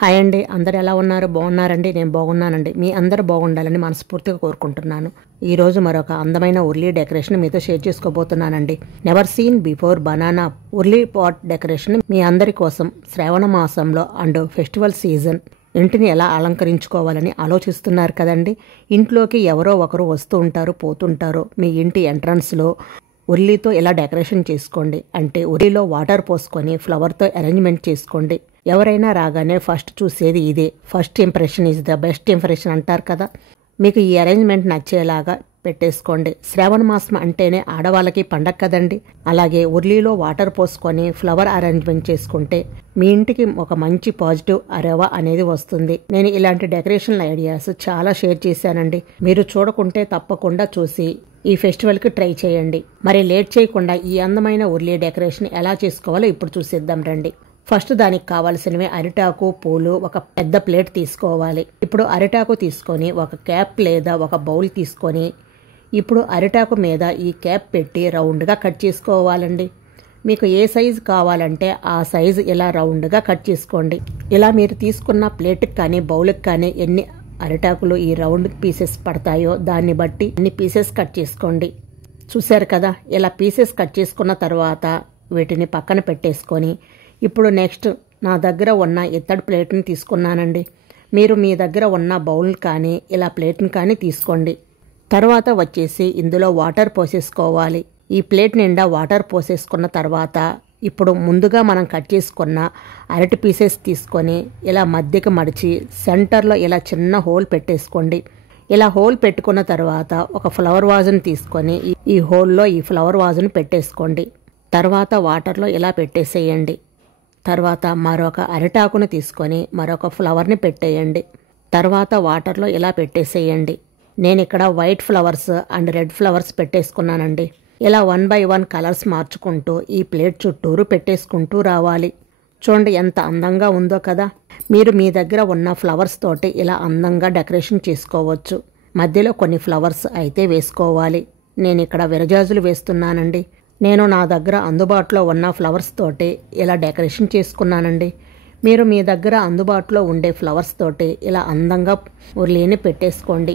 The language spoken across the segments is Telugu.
హాయ్ అండి, అందరు ఎలా ఉన్నారు? బాగున్నారండి? నేను బాగున్నానండి. మీ అందరు బాగుండాలని మనస్ఫూర్తిగా కోరుకుంటున్నాను. ఈరోజు మరొక అందమైన ఉర్లీ డెకరేషన్ మీతో షేర్ చేసుకోబోతున్నానండి. Never seen before banana urli pot decoration మీ అందరి కోసం శ్రావణ మాసంలో అండ్ ఫెస్టివల్ సీజన్ ఇంటిని ఎలా అలంకరించుకోవాలని ఆలోచిస్తున్నారు కదండి. ఇంట్లోకి ఎవరో ఒకరు వస్తూ ఉంటారు, పోతుంటారు. మీ ఇంటి ఎంట్రన్స్లో ఉర్లీతో ఎలా డెకరేషన్ చేసుకోండి. అంటే ఉర్లీలో వాటర్ పోసుకొని ఫ్లవర్తో అరేంజ్మెంట్ చేసుకోండి. ఎవరైనా రాగానే ఫస్ట్ చూసేది ఇదే. First impression is the best impression అంటారు కదా. మీకు ఈ అరేంజ్మెంట్ నచ్చేలాగా పెట్టేసుకోండి. శ్రావణ మాసం అంటేనే ఆడవాళ్ళకి పండగ కదండి. అలాగే ఉర్లీలో వాటర్ పోసుకొని ఫ్లవర్ అరేంజ్మెంట్ చేసుకుంటే మీ ఇంటికి ఒక మంచి పాజిటివ్ అరేవా అనేది వస్తుంది. నేను ఇలాంటి డెకరేషన్ ఐడియాస్ చాలా షేర్ చేశానండి. మీరు చూడకుంటే తప్పకుండా చూసి ఈ ఫెస్టివల్కి ట్రై చేయండి. మరి లేట్ చేయకుండా ఈ అందమైన ఉర్లీ డెకరేషన్ ఎలా చేసుకోవాలో ఇప్పుడు చూసేద్దాం రండి. ఫస్ట్ దానికి కావాల్సినవి అరిటాకు, పూలు, ఒక పెద్ద ప్లేట్ తీసుకోవాలి. ఇప్పుడు అరిటాకు తీసుకొని ఒక క్యాప్ లేదా ఒక బౌల్ తీసుకొని ఇప్పుడు అరిటాకు మీద ఈ క్యాప్ పెట్టి రౌండ్గా కట్ చేసుకోవాలండి. మీకు ఏ సైజు కావాలంటే ఆ సైజు ఇలా రౌండ్గా కట్ చేసుకోండి. ఇలా మీరు తీసుకున్న ప్లేట్కి కానీ బౌల్కి కానీ ఎన్ని అరిటాకులు ఈ రౌండ్ పీసెస్ పడతాయో దాన్ని బట్టి అన్ని పీసెస్ కట్ చేసుకోండి. చూశారు కదా, ఇలా పీసెస్ కట్ చేసుకున్న తర్వాత వీటిని పక్కన పెట్టేసుకొని ఇప్పుడు నెక్స్ట్ నా దగ్గర ఉన్న ఇత్తడి ప్లేట్ని తీసుకున్నానండి. మీరు మీ దగ్గర ఉన్న బౌల్ కానీ ఇలా ప్లేట్ని కానీ తీసుకోండి. తర్వాత వచ్చేసి ఇందులో వాటర్ పోసేసుకోవాలి. ఈ ప్లేట్ నిండా వాటర్ పోసేసుకున్న తర్వాత ఇప్పుడు ముందుగా మనం కట్ చేసుకున్న అరటి పీసెస్ తీసుకొని ఇలా మధ్యకి మడిచి సెంటర్లో ఇలా చిన్న హోల్ పెట్టేసుకోండి. ఇలా హోల్ పెట్టుకున్న తర్వాత ఒక ఫ్లవర్ వాజుని తీసుకొని ఈ హోల్లో ఈ ఫ్లవర్ వాజుని పెట్టేసుకోండి. తర్వాత వాటర్లో ఇలా పెట్టేసేయండి. తర్వాత మరొక అరిటాకును తీసుకొని మరొక ఫ్లవర్ని పెట్టేయండి. తర్వాత వాటర్లో ఇలా పెట్టేసేయండి. నేను ఇక్కడ white flowers and red flowers పెట్టేసుకున్నానండి. ఇలా 1 by 1 కలర్స్ మార్చుకుంటూ ఈ ప్లేట్ చుట్టూరు పెట్టేసుకుంటూ రావాలి. చూడండి ఎంత అందంగా ఉందో కదా. మీరు మీ దగ్గర ఉన్న ఫ్లవర్స్ తోటి ఇలా అందంగా డెకరేషన్ చేసుకోవచ్చు. మధ్యలో కొన్ని ఫ్లవర్స్ అయితే వేసుకోవాలి. నేను ఇక్కడ విరజాజులు వేస్తున్నానండి. నేను నా దగ్గర అందుబాటులో ఉన్న ఫ్లవర్స్ తోటి ఇలా డెకరేషన్ చేసుకున్నానండి. మీరు మీ దగ్గర అందుబాటులో ఉండే ఫ్లవర్స్ తోటి ఇలా అందంగా ఉర్లీని పెట్టేసుకోండి.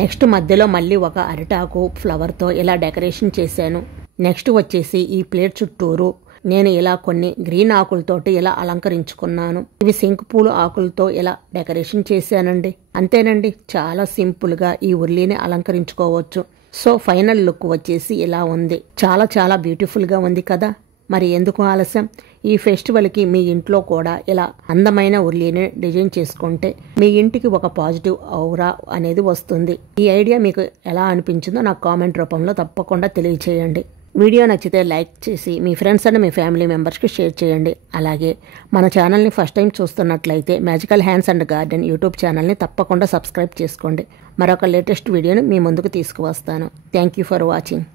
నెక్స్ట్ మధ్యలో మళ్ళీ ఒక అరిటాకు ఫ్లవర్తో ఇలా డెకరేషన్ చేశాను. నెక్స్ట్ వచ్చేసి ఈ ప్లేట్ చుట్టూరు నేను ఇలా కొన్ని గ్రీన్ ఆకులతోటి ఇలా అలంకరించుకున్నాను. ఇవి శంకు పూలు ఆకులతో ఇలా డెకరేషన్ చేశానండి. అంతేనండి, చాలా సింపుల్గా ఈ ఉర్లీని అలంకరించుకోవచ్చు. సో ఫైనల్ లుక్ వచ్చేసి ఇలా ఉంది. చాలా చాలా బ్యూటిఫుల్గా ఉంది కదా. మరి ఎందుకు ఆలస్యం, ఈ ఫెస్టివల్కి మీ ఇంట్లో కూడా ఇలా అందమైన ఉర్లీని డిజైన్ చేసుకుంటే మీ ఇంటికి ఒక పాజిటివ్ ఔరా అనేది వస్తుంది. ఈ ఐడియా మీకు ఎలా అనిపించిందో నాకు కామెంట్ రూపంలో తప్పకుండా తెలియచేయండి. వీడియో నచ్చితే లైక్ చేసి మీ ఫ్రెండ్స్ అండ్ మీ ఫ్యామిలీ మెంబర్స్కి షేర్ చేయండి. అలాగే మన ఛానల్ని ఫస్ట్ టైం చూస్తున్నట్లయితే magical hands and garden YouTube ఛానల్ని తప్పకుండా సబ్స్క్రైబ్ చేసుకోండి. మరొక లేటెస్ట్ వీడియోని మీ ముందుకు తీసుకువస్తాను. Thank you for watching.